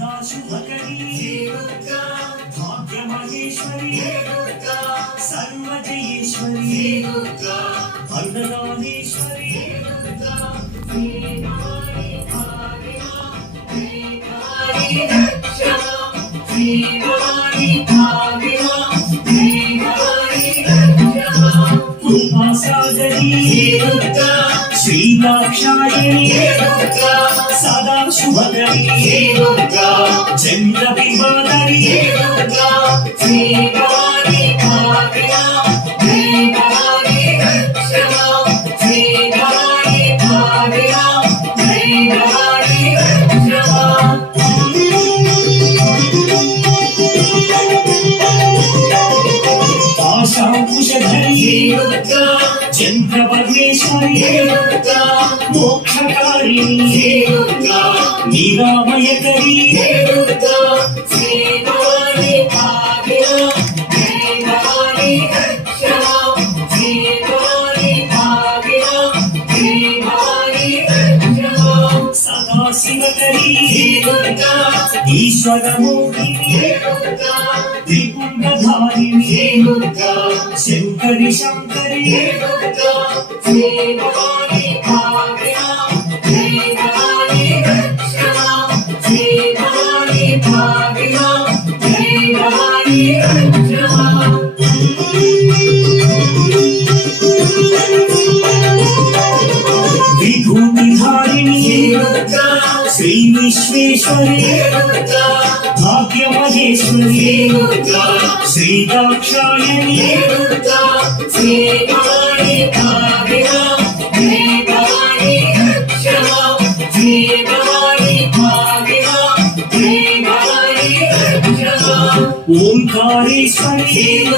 सदा शुभकरी भाग्य महेश्वरी सर्वजयेश्वरी अन्नदानेश्वरी श्रीदाक्षायणी सदा शुभकरी चंद्रबिंबाधरी चंद्रवर्णेश्वरी मोक्षकारिणी निरामयकरी सदा शिवकरी ईश्वरमोहिनी त्रिपुंडधारिणी शंकरी शंकरी विभूतिधारिणी श्री विश्वेश्वरी भाग्य महेश्वरी श्री दाक्षायणी ओंकारेश्वरी